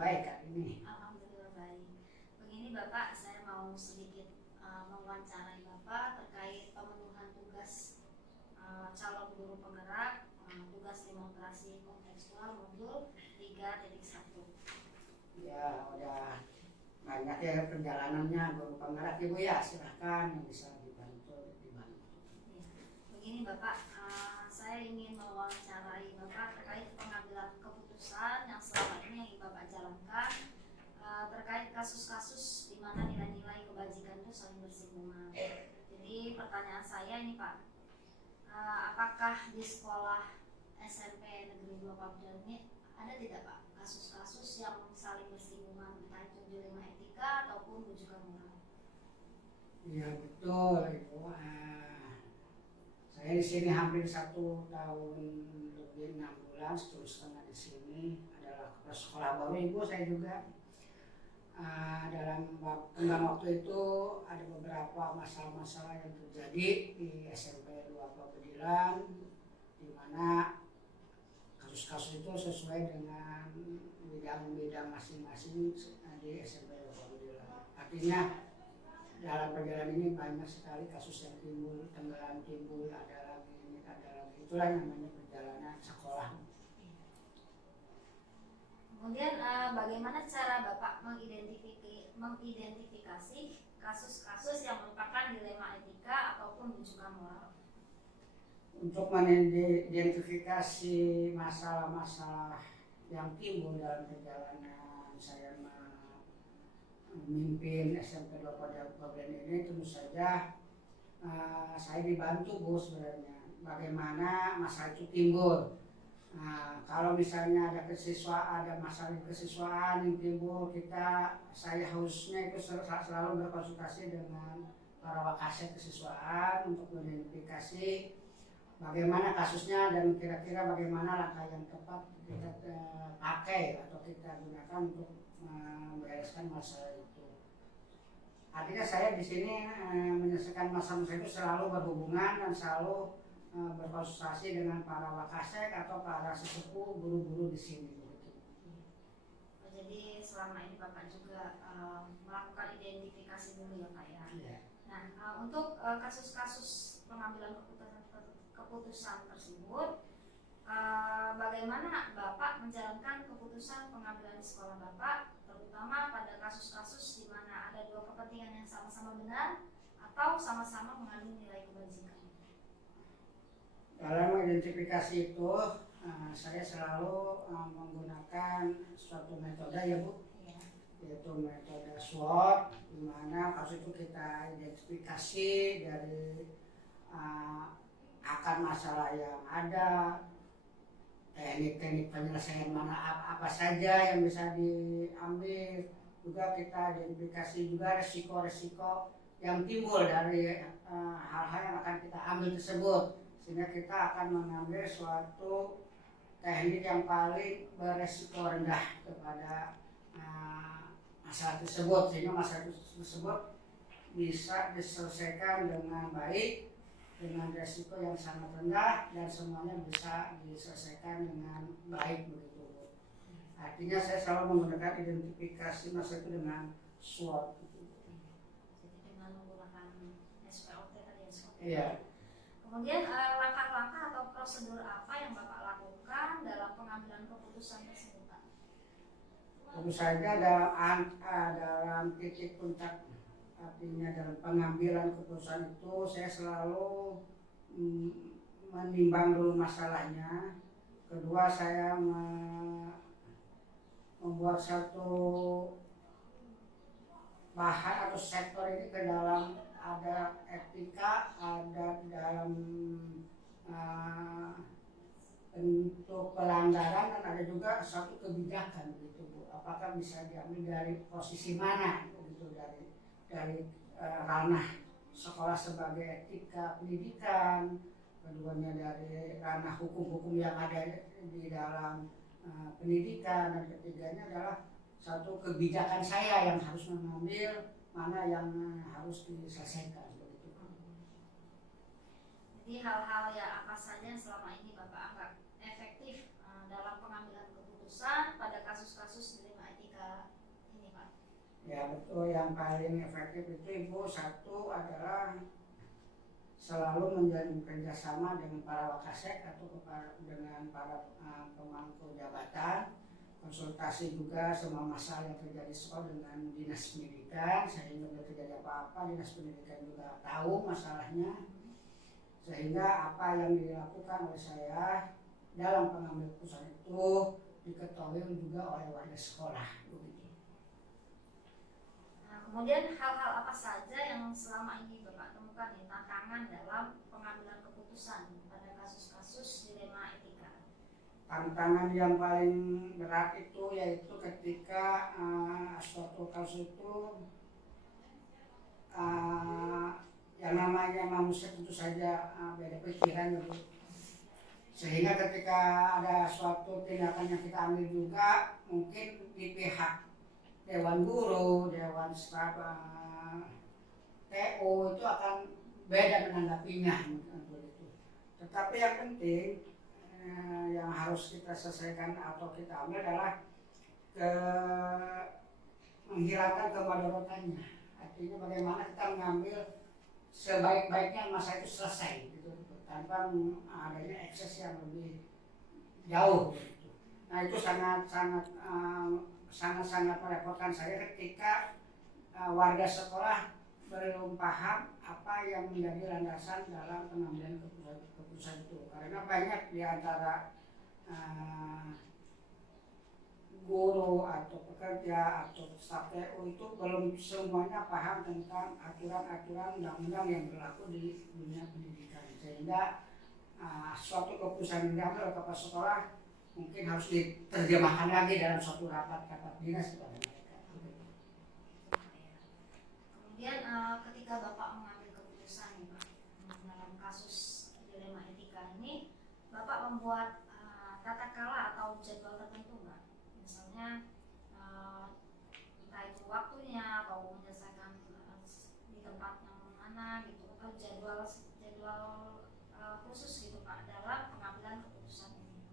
baik hari ini. Alhamdulillah baik. Begini Bapak, saya mau sedikit mewawancarai Bapak terkait pemenuhan tugas calon guru penggerak tugas demonstrasi kontekstual modul 3.1. Ya, udah banyak ya perjalanannya guru penggerak Ibu ya, silahkan yang bisa dibantu. Ya. Begini Bapak, saya ingin mewawancarai Bapak terkait pengambilan keputusan yang selama ini yang Bapak jalankan terkait kasus-kasus di mana nilai-nilai kebajikan itu saling bersinggungan. Jadi pertanyaan saya ini Pak, apakah di sekolah SMP Negeri 2 Papua ini ada tidak Pak kasus-kasus yang saling bersinggungan, entah itu dilema etika ataupun rujukan moral? Iya betul Ibu. Saya di sini hampir 1 tahun lebih 6 bulan, 1,5 di sini adalah kepala sekolah baru Ibu. Saya juga dalam tenggang waktu itu ada beberapa masalah-masalah yang terjadi di SMP 2 Pabedilan, di mana kasus-kasus itu sesuai dengan bidang-bidang masing-masing di SMP 2 Pabedilan. Artinya dalam perjalanan ini banyak sekali kasus yang timbul, tenggelam timbul, ada lagi ini, ada lagi. Itulah yang namanya perjalanan sekolah. Kemudian bagaimana cara Bapak mengidentifikasi kasus-kasus yang merupakan dilema etika ataupun rujukan moral? Untuk mengidentifikasi masalah-masalah yang timbul dalam perjalanan saya memimpin SMP 2 Pabedilan ini, tentu saja saya dibantu Bu sebenarnya bagaimana masalah itu timbul. Kalau misalnya ada masalah kesiswaan yang timbul, saya harusnya itu selalu berkonsultasi dengan para wakasek kesiswaan untuk mengidentifikasi bagaimana kasusnya dan kira-kira bagaimana langkah yang tepat kita pakai atau kita gunakan untuk membereskan masalah itu. Artinya saya di sini menyelesaikan masalah itu selalu berhubungan dan selalu berkonsultasi dengan para wakasek atau para sesepuh guru-guru di sini. Jadi selama ini Bapak juga melakukan identifikasi dulu ya Pak ya. Yeah. Nah untuk kasus-kasus pengambilan keputusan tersebut, bagaimana Bapak menjalankan keputusan pengambilan di sekolah Bapak, terutama pada kasus-kasus di mana ada dua kepentingan yang sama-sama benar atau sama-sama mengandung nilai kebajikan? Dalam identifikasi itu saya selalu menggunakan suatu metode ya Bu, yaitu metode SWOT, di mana kasus itu kita identifikasi dari akar masalah yang ada, teknik-teknik penyelesaian apa saja yang bisa diambil, juga kita identifikasi juga resiko-resiko yang timbul dari hal-hal yang akan kita ambil tersebut, sehingga kita akan mengambil suatu teknik yang paling beresiko rendah kepada masalah tersebut, sehingga masalah tersebut bisa diselesaikan dengan baik, dengan resiko yang sangat rendah, dan semuanya bisa diselesaikan dengan baik begitu. Artinya saya selalu menggunakan identifikasi masalah itu dengan SWOT. Jadi dengan menggunakan SWOT tadi ya. Iya. Kemudian langkah-langkah atau prosedur apa yang Bapak lakukan dalam pengambilan keputusan tersebut Pak? Tentu saja dalam titik puncak, artinya dalam pengambilan keputusan itu saya selalu menimbang dulu masalahnya. Kedua, saya membuat satu bahan atau sektor ini ke dalam ada etika, ada dalam bentuk pelanggaran, dan ada juga satu kebijakan gitu Bu. Apakah bisa diambil dari posisi mana gitu, dari ranah sekolah sebagai etika pendidikan, keduanya dari ranah hukum-hukum yang ada di dalam pendidikan, dan ketiganya adalah satu kebijakan saya yang harus mengambil mana yang harus diselesaikan begitu. Jadi hal-hal ya apa saja yang selama ini Bapak anggap efektif dalam pengambilan keputusan pada kasus-kasus dilema etika Ya betul, yang paling efektif itu Ibu satu adalah selalu menjalin kerjasama dengan para wakasek atau dengan para pemangku jabatan, konsultasi juga semua masalah yang terjadi sekolah dengan dinas pendidikan, sehingga bila terjadi apa-apa dinas pendidikan juga tahu masalahnya, sehingga apa yang dilakukan oleh saya dalam pengambil keputusan itu diketahui juga oleh warga sekolah. Kemudian hal-hal apa saja yang selama ini Bapak temukan tantangan dalam pengambilan keputusan pada kasus-kasus dilema etika? Tantangan yang paling berat itu yaitu ketika suatu kasus itu yang namanya manusia tentu saja beda pikiran gitu. Sehingga ketika ada suatu tindakan yang kita ambil juga mungkin di pihak Dewan Guru, Dewan Staf TO itu akan beda menanggapinya. Tetapi yang penting yang harus kita selesaikan atau kita ambil adalah menghilangkan kemadaratannya. Artinya bagaimana kita mengambil sebaik-baiknya masa itu selesai gitu, tanpa adanya ekses yang lebih jauh gitu. Nah itu sangat merepotkan saya ketika warga sekolah belum paham apa yang menjadi landasan dalam pengambilan keputusan itu, karena banyak di antara guru atau pekerja atau staf TU itu belum semuanya paham tentang aturan-aturan undang-undang yang berlaku di dunia pendidikan, sehingga suatu keputusan yang diambil oleh kepala sekolah mungkin harus diterjemahkan lagi dalam suatu rapat dinas kepada mereka. Kemudian ketika Bapak mengambil keputusan Pak, dalam kasus dilema etika ini, Bapak membuat tata kelola atau jadwal tertentu nggak? Misalnya entah itu waktunya atau menyelesaikan di tempat yang mana gitu, atau jadwal khusus gitu Pak dalam pengambilan keputusan ini.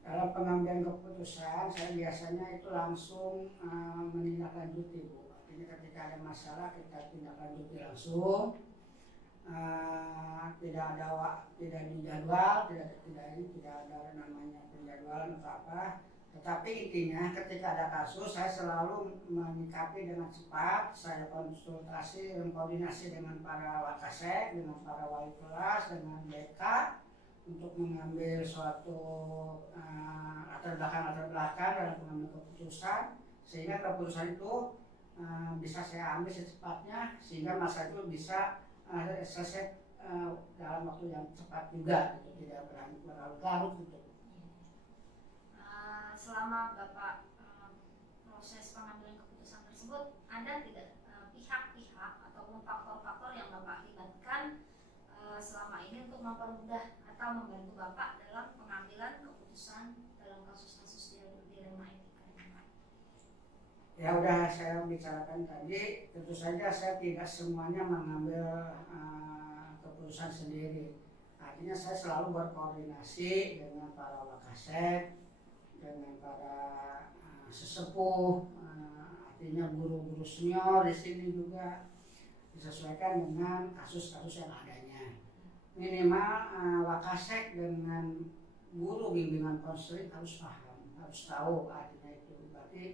Dalam pengambilan keputusan saya biasanya itu langsung menindaklanjuti Bu. Artinya ketika ada masalah kita tindaklanjuti langsung, tidak dijadwal, tidak ada namanya penjadwalan atau apa. Tetapi intinya ketika ada kasus saya selalu menyikapi dengan cepat, saya konsultasi dan koordinasi dengan para wakasek, dengan para wali kelas, dengan BK untuk mengambil suatu latar belakang dalam pengambilan keputusan, sehingga keputusan itu bisa saya ambil secepatnya sehingga masa itu bisa selesai dalam waktu yang cepat juga, gitu, tidak berlarut-larut gitu. Selama Bapak proses pengambilan keputusan tersebut, ada tidak pihak-pihak ataupun faktor-faktor yang Bapak libatkan selama ini untuk mempermudah atau membantu Bapak dalam pengambilan keputusan dalam kasus-kasus dilema etika? Ya udah saya bicarakan tadi, tentu saja saya tidak semuanya mengambil keputusan sendiri. Artinya saya selalu berkoordinasi dengan para wakasek, dengan para sesepuh, artinya guru-guru senior di sini juga disesuaikan dengan kasus-kasus yang adanya. Minimal wakasek dengan guru bimbingan konseling harus paham, harus tahu artinya itu. Berarti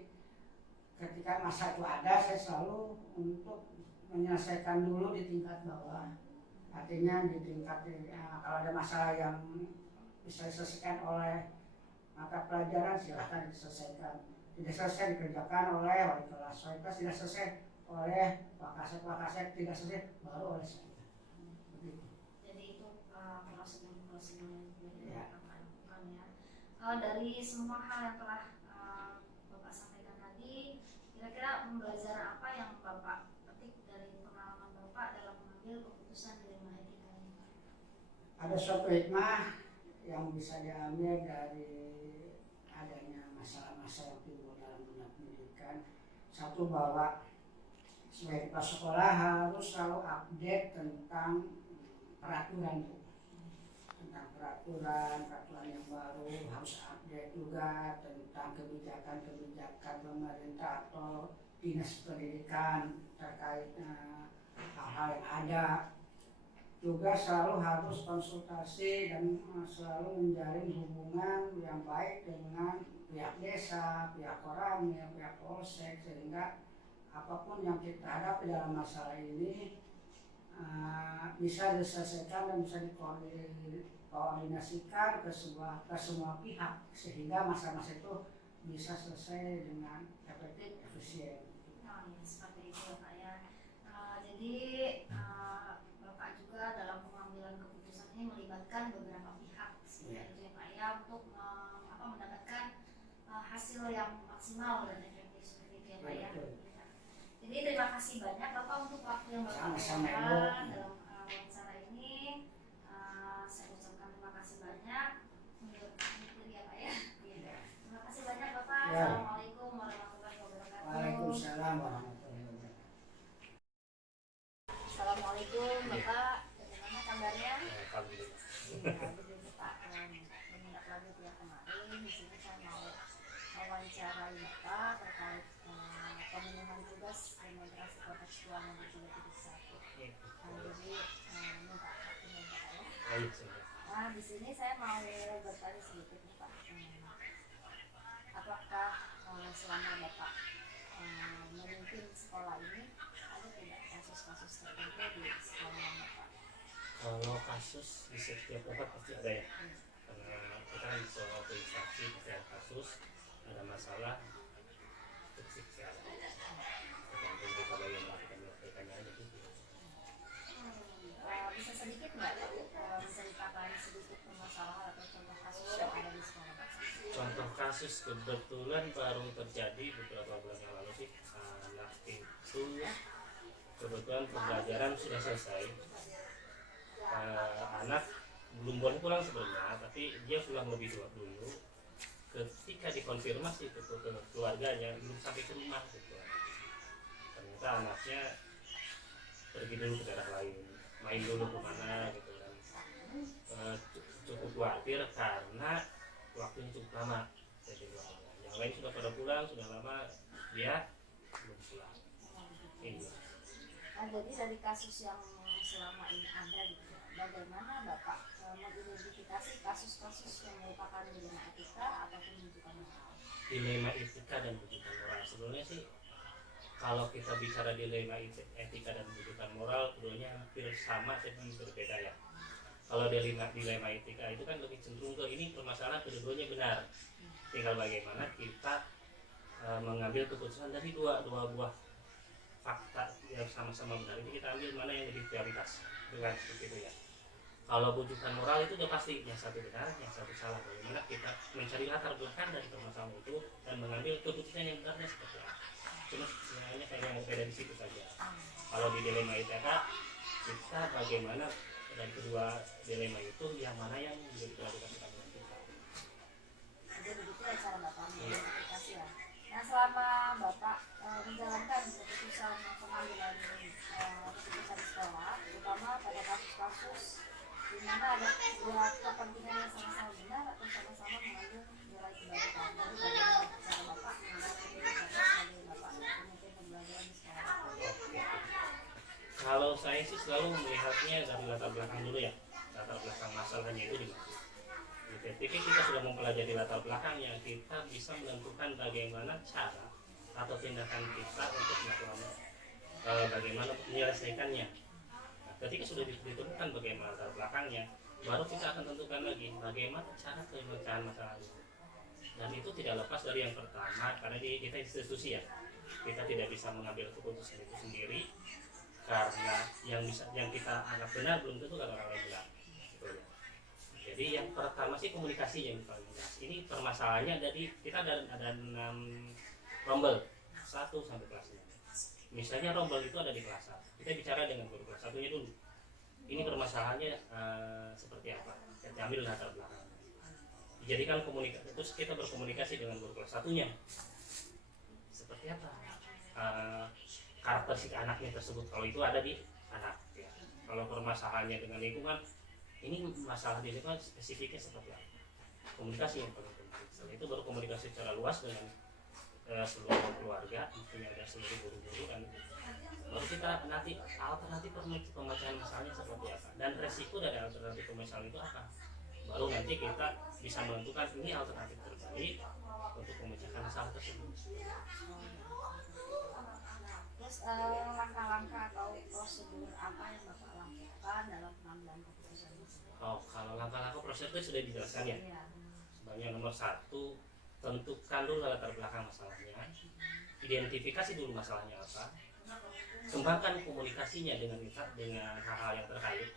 ketika masa itu ada, saya selalu untuk menyelesaikan dulu di tingkat bawah. Artinya di tingkat kalau ada masalah yang bisa diselesaikan oleh mata pelajaran silahkan diselesaikan, tidak selesai dikerjakan oleh wali kelas, tidak selesai oleh wakasek, tidak selesai baru oleh saya. Begitu. Jadi itu prosedur yang dilakukan ya. Dari semua hal yang telah Bapak sampaikan tadi, kira-kira pembelajaran apa yang Bapak petik dari pengalaman Bapak dalam mengambil keputusan dilema etika ini? Ada suatu hikmah yang bisa diambil dari adanya masalah-masalah yang timbul dalam dunia pendidikan. Satu, bahwa sebagai kepala sekolah harus selalu update tentang peraturan. tentang peraturan yang baru, harus update juga tentang kebijakan pemerintah atau dinas pendidikan terkait hal-hal yang ada. Juga selalu harus konsultasi dan selalu menjalin hubungan yang baik dengan pihak desa, pihak Koramil, pihak polsek, sehingga apapun yang kita hadapi dalam masalah ini bisa diselesaikan dan bisa dikoordinasikan ke semua pihak, sehingga masa-masa itu bisa selesai dengan efektif, efisien. Oh, ya, seperti itu Pak ya. Jadi Bapak juga dalam pengambilan keputusan ini melibatkan beberapa pihak, seperti itu ya Pak ya, untuk mendapatkan hasil yang maksimal dan efektif, seperti itu ya Pak ya. Jadi terima kasih banyak Bapak untuk waktu yang Bapak luangkan dalam wawancara ini. Saya ucapkan terima kasih banyak menurut ya Pak ya. Terima kasih banyak Bapak. Ya. Assalamualaikum warahmatullahi wabarakatuh. Waalaikumsalam warahmatullahi wabarakatuh. Assalamualaikum Bapak. Bagaimana kabarnya? Alhamdulillah. Begini Pak, menindaklanjut ya kemarin di sini saya mau wawancarai Bapak terkait pemenuhan tugas demonstrasi kontekstual nomor 371. Jadi minta waktunya Bapak ya. Nah di sini saya mau bertanya sedikit nih Pak. Apakah selama Bapak memimpin sekolah ini ada tidak kasus-kasus tertentu di sekolah Bapak? Kalau kasus di setiap tempat pasti ada ya, karena kita kan di sekolah organisasi pasti ada kasus, ada masalah, siksa, tergantung kita bagaimana kita melakukannya aja gitu. Bisa sedikit nggak menceritakan sedikit permasalahan atau contoh kasus yang ada di sekolah Bapak? Contoh kasus kebetulan baru terjadi beberapa bulan yang lalu sih, anak itu kebetulan pembelajaran sudah selesai, anak belum boleh pulang sebenarnya, tapi dia pulang lebih dulu. Ketika dikonfirmasi ke keluarganya belum sampai ke rumah gitu, ternyata anaknya pergi dulu ke daerah lain, main dulu kemana gitu kan. Cukup khawatir karena waktunya cukup lama. Jadi yang lain sudah pada pulang, sudah lama, dia belum pulang. Iya. Nah, jadi dari kasus yang selama ini ada gitu, bagaimana Bapak mengidentifikasi kasus-kasus yang merupakan dilema etika ataupun rujukan moral? Dilema etika dan rujukan moral sebenarnya sih, kalau kita bicara dilema etika dan rujukan moral, keduanya hampir sama tapi berbeda ya. Kalau dilema etika itu kan lebih cenderung ke ini permasalahan kedua-duanya benar, tinggal bagaimana kita mengambil keputusan dari dua buah fakta yang sama-sama benar, ini kita ambil mana yang lebih prioritas, dengan seperti itu ya. Kalau rujukan moral itu udah pasti yang satu benar, yang satu salah. Bagaimana kita mencari latar belakang dari permasalahan itu dan mengambil keputusan yang benarnya seperti apa. Cuma sebenarnya kayak yang beda di situ saja. Kalau di dilema etika, kita bagaimana dari kedua dilema itu yang mana yang menjadi prioritas utama kita. Jadi begitu ya cara Bapak mengidentifikasi ya. Nah selama Bapak menjalankan keputusan pengambilan keputusan di sekolah, terutama pada kasus-kasus di mana ada dua kepentingan yang sama-sama benar atau sama-sama mengambil nilai kebaikan. Jadi bagaimana cara Bapak mengambil keputusan sebagai Bapak pemimpin pembelajaran di sekolah? Kalau saya sih selalu melihatnya dari latar belakang dulu ya, latar belakang masalahnya itu di mana. Ketika kita sudah mempelajari latar belakangnya, kita bisa menentukan bagaimana cara atau tindakan kita untuk melakukan bagaimana menyelesaikannya. Nah, ketika sudah ditentukan bagaimana latar belakangnya, baru kita akan tentukan lagi bagaimana cara pemecahan masalah itu. Dan itu tidak lepas dari yang pertama, karena kita institusi ya, kita tidak bisa mengambil keputusan itu sendiri, karena yang kita anggap benar belum tentu kata orang lain benar. Jadi yang pertama sih komunikasi yang paling jelas. Ini permasalahannya kita ada 6 rombel 1 sampai kelas 6. Misalnya rombel itu ada di kelas 1. Kita bicara dengan guru kelas 1-nya dulu. Ini permasalahannya seperti apa? Kita ambil latar belakang. Dijadikan komunikasi, terus kita berkomunikasi dengan guru kelas 1-nya. Seperti apa? Karakteristik anaknya tersebut, kalau itu ada di anak ya. Kalau permasalahannya dengan lingkungan, ini masalah di lingkungan spesifiknya seperti apa, komunikasi yang paling penting. Setelah itu baru komunikasi secara luas dengan seluruh keluarga, mungkin ada seluruh guru-guru, dan baru kita nanti alternatif pemecahan masalahnya seperti apa dan resiko dari alternatif pemecahan itu apa, baru nanti kita bisa menentukan ini alternatif terbaik untuk memecahkan masalah tersebut. Terus langkah-langkah atau prosedur apa yang Bapak lakukan dalam pengambilan keputusan itu? Oh, kalau langkah-langkah prosedur sudah dijelaskan ya. Iya. Sebanyak nomor 1, tentukan dulu latar belakang masalahnya, identifikasi dulu masalahnya apa, kembangkan komunikasinya dengan hal-hal yang terkait,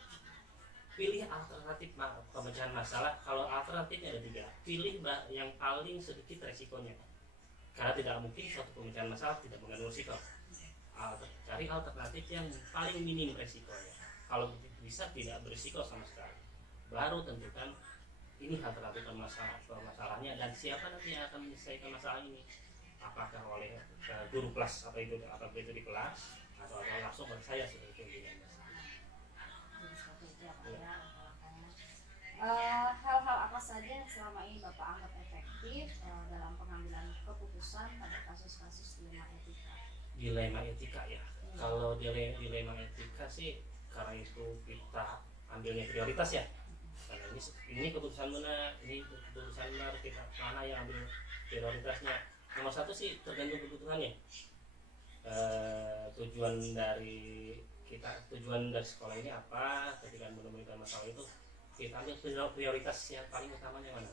pilih alternatif pemecahan masalah. Kalau alternatifnya ada 3, pilih yang paling sedikit resikonya, karena tidak mungkin suatu pemecahan masalah tidak mengandung risiko. Cari alternatif yang paling minim resikonya, kalau bisa tidak berisiko sama sekali, baru tentukan ini alternatif permasalahannya dan siapa nanti yang akan menyelesaikan masalah ini, apakah oleh guru kelas apakah itu di kelas atau langsung oleh saya sebagai pimpinan. Jadi seperti itu ya Pak ya langkah-langkahnya. Hal-hal apa saja yang selama ini Bapak anggap efektif dalam pengambilan keputusan pada kasus-kasus dilema etika? Dilema etika ya. Kalau dilema etika sih karena itu kita ambilnya prioritas ya. Karena ini keputusan benar, ini keputusan benar, kita mana yang ambil prioritasnya. Nomor 1 sih tergantung kebutuhannya. Tujuan dari sekolah ini apa, ketika menemukan masalah itu kita ambil prioritas yang paling utamanya mana.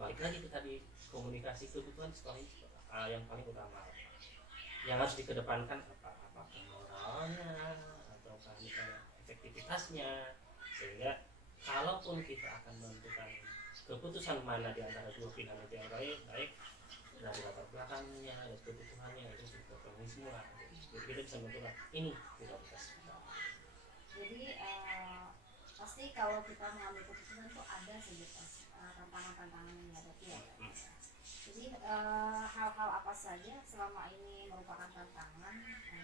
Balik lagi ke tadi, komunikasi kebutuhan sekolah ini yang paling utama. Yang harus dikedepankan apakah moralnya atau misalnya efektivitasnya, sehingga kalaupun kita akan menentukan keputusan mana di antara dua pilihan itu yang baik dari latar belakangnya dan kebutuhannya itu sudah terpenuhi semua, jadi kita bisa menentukan ini prioritas. Jadi pasti kalau kita mengambil keputusan itu ada saja tantangan-tantangan yang dihadapi ya. Jadi hal-hal apa saja selama ini merupakan tantangan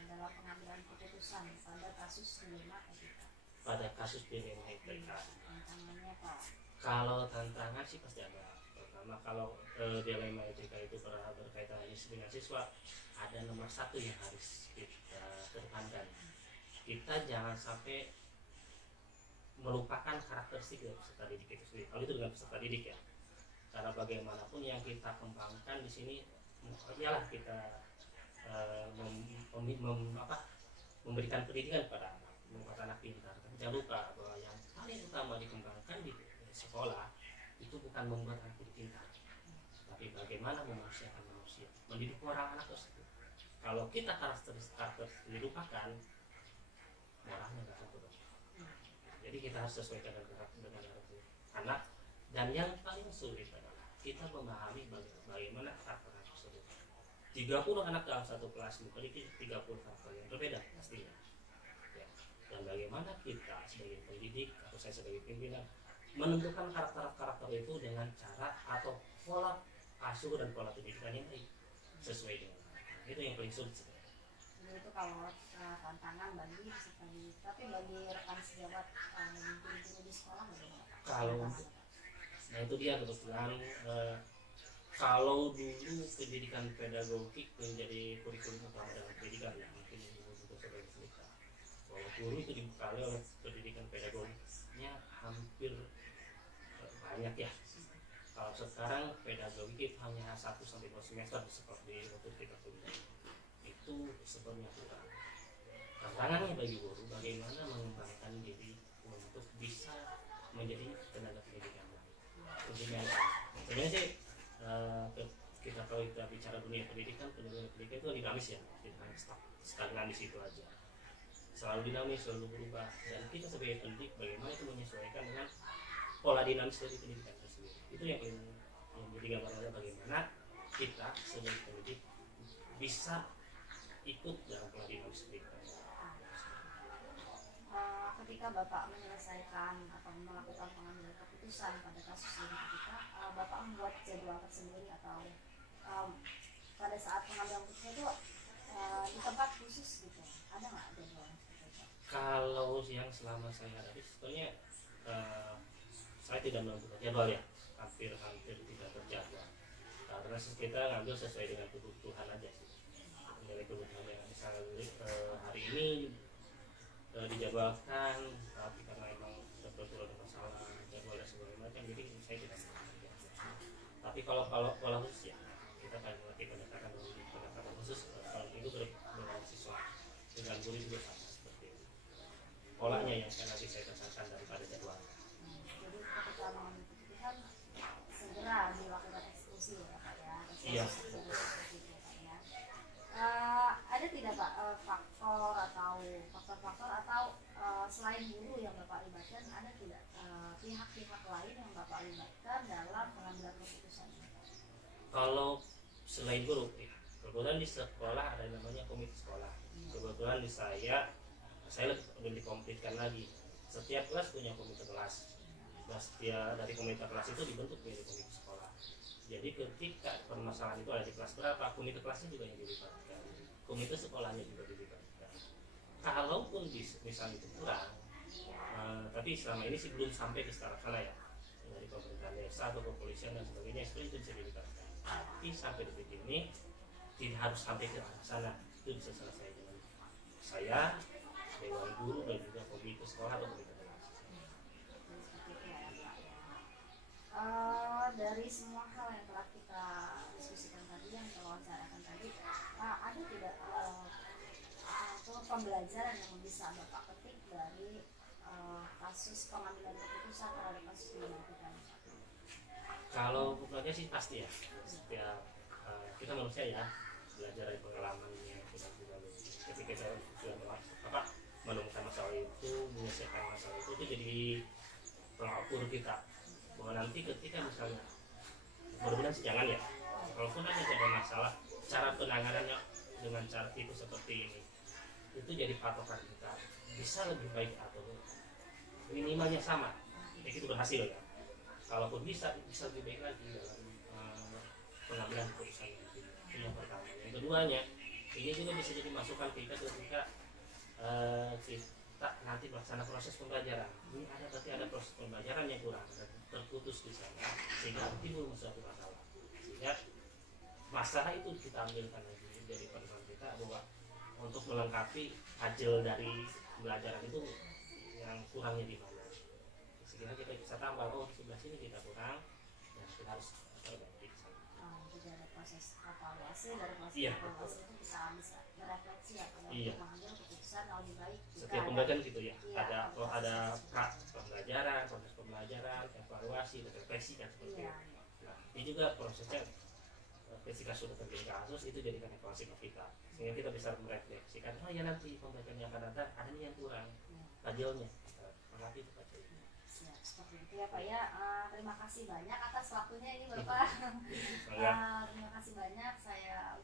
dalam pengambilan keputusan pada kasus dilema etika? Pada kasus dilema etika, Tantangannya Pak? kalau tantangan sih pasti ada. Pertama, kalau dilema etika itu berkaitan dengan siswa, ada nomor 1 yang harus kita kedepankan. Kita jangan sampai melupakan karakteristik dari peserta didik itu sendiri. Kalau itu dengan peserta didik ya, karena bagaimanapun yang kita kembangkan di sini ialah kita memberikan pendidikan pada anak, membuat anak pintar. Tapi jangan lupa bahwa yang paling utama dikembangkan di sekolah itu bukan membuat anak jadi pintar, tapi bagaimana memanusiakan manusia, mendidik orang anak tersebut. Kalau kita karakter dilupakan, moralnya nggak akan berubah. Jadi kita harus sesuaikan dengan karakter anak. Dan yang paling sulit adalah kita memahami bagaimana karakter anak tersebut. 30 anak dalam satu kelas memiliki 30 karakter yang berbeda pastinya. Ya. Dan bagaimana kita sebagai pendidik atau saya sebagai pimpinan menentukan karakter itu dengan cara atau pola asuh dan pola pendidikan yang baik sesuai dengan itu yang paling sulit sebenarnya. Jadi itu kalau tantangan bagi peserta didik, tapi bagi rekan sejawat guru-guru di sekolah bagaimana? Kalau nah itu dia kebetulan kalau dulu pendidikan pedagogik menjadi kurikulum utama dalam pendidikan ya, mungkin untuk sebagai cerita bahwa guru itu dibekali oleh pendidikan pedagogiknya hampir banyak ya. Kalau sekarang pedagogik hanya 1 sampai 2 semester seperti waktu kita kuliah, itu sebenarnya kurang. Tantangannya bagi guru bagaimana mengembangkan diri untuk bisa menjadi tenaga pendidik yang baik. Sebenarnya sih kalau kita bicara dunia pendidikan itu dinamis ya, tidak stagnan di situ aja. Selalu dinamis, selalu berubah, dan kita sebagai pendidik bagaimana itu menyesuaikan dengan pola dinamis dari pendidikan itu sendiri. Itu yang jadi gambarannya bagaimana kita sebagai pendidik bisa ikut dalam pola dinamis pendidikan. Ketika Bapak menyelesaikan atau melakukan pengambilan keputusan pada kasus ini kita, Bapak membuat jadwal tersendiri atau pada saat pengambilan keputusan itu di tempat khusus gitu, ada nggak jadwal seperti itu? Kalau yang selama saya ada sebenarnya saya tidak menentukan jadwal ya, hampir tidak terjadwal. Nah, terus kita ngambil sesuai dengan kebutuhan aja sih, nilai kebutuhan yang misalnya hari ini dijadwalkan, tapi karena emang betul ada masalah jadwal dan segala macam, jadi saya tidak menentukan jadwal. Tapi kalau khusus ya kita akan melakukan pendekatan khusus kalau itu dengan siswa, dengan guru juga sama seperti itu. Polanya yang nanti saya kesankan daripada jadwal. Jadi ketika mengambil keputusan segera dilakukan eksekusi ya Pak ya. Iya. Seperti itu Pak ya. Ada tidak Pak faktor-faktor atau selain guru yang Bapak libatkan, ada tidak pihak-pihak lain yang Bapak libatkan dalam pengambilan keputusan? Kalau selain guru, kebetulan di sekolah ada yang namanya komite sekolah. Kebetulan di saya lebih dikompletkan lagi. Setiap kelas punya komite kelas. Nah, setiap dari komite kelas itu dibentuk menjadi komite sekolah. Jadi ketika permasalahan itu ada di kelas berapa, komite kelasnya juga yang dilibatkan, komite sekolahnya juga dilibatkan. Kalaupun misalnya itu kurang, tapi selama ini sih belum sampai ke tahap sana ya, dari pemerintahan desa atau kepolisian dan sebagainya itu bisa dilibatkan. Tapi sampai detik ini tidak harus sampai ke arah sana, itu bisa selesai dengan saya, dewan guru dan juga komite sekolah atau komite kelas. Dari semua hal yang telah kita diskusikan tadi, yang kita wawancarakan tadi, ada tidak pembelajaran yang bisa Bapak petik dari kasus pengambilan keputusan terhadap kasus penyelidikan? Kalau pelajaran sih pasti ya, setiap kita manusia ya, belajar dari pengalaman yang sudah dilalui. Ketika kita sudah menemukan masalah itu, menyelesaikan masalah itu jadi tolak ukur kita bahwa nanti ketika misalnya mudah-mudahan sih jangan ya, kalaupun ada masalah, cara penanganannya dengan cara itu seperti ini itu jadi patokan kita bisa lebih baik atau minimalnya sama, itu berhasil ya. Kalaupun bisa lebih baik lagi dalam pengambilan keputusan itu yang pertama. Yang keduanya, ini juga bisa jadi masukan kita ketika kita nanti melaksanakan proses pembelajaran. Ini ada proses pembelajaran yang kurang dan terputus di sana, sehingga timbul suatu masalah. Sehingga masalah itu kita ambilkan lagi dari pengalaman kita bahwa untuk melengkapi hasil dari pembelajaran itu yang kurangnya di mana. Sehingga kita bisa tambah, di sebelah sini kita kurang, dan kita harus perbaiki. Jadi ada proses evaluasi, dari proses Iya, evaluasi itu bisa berefleksi ya, iya. untuk mengambil keputusan yang lebih baik. Setiap pembelajaran gitu ya, Iya, ada pembelajaran, proses pembelajaran, evaluasi, dan refleksi kan seperti iya, itu. Nah, ini juga prosesnya ketika sudah terjadi kasus itu jadikan evaluasi ke kita, sehingga kita bisa merefleksikan, oh ya nanti pembelajaran yang akan datang ada nih yang kurang, hasilnya kita mengerti itu baca ini. Siap, seperti itu ya Pak ya. Terima kasih banyak atas waktunya ini Bapak. Semoga Terima kasih banyak, saya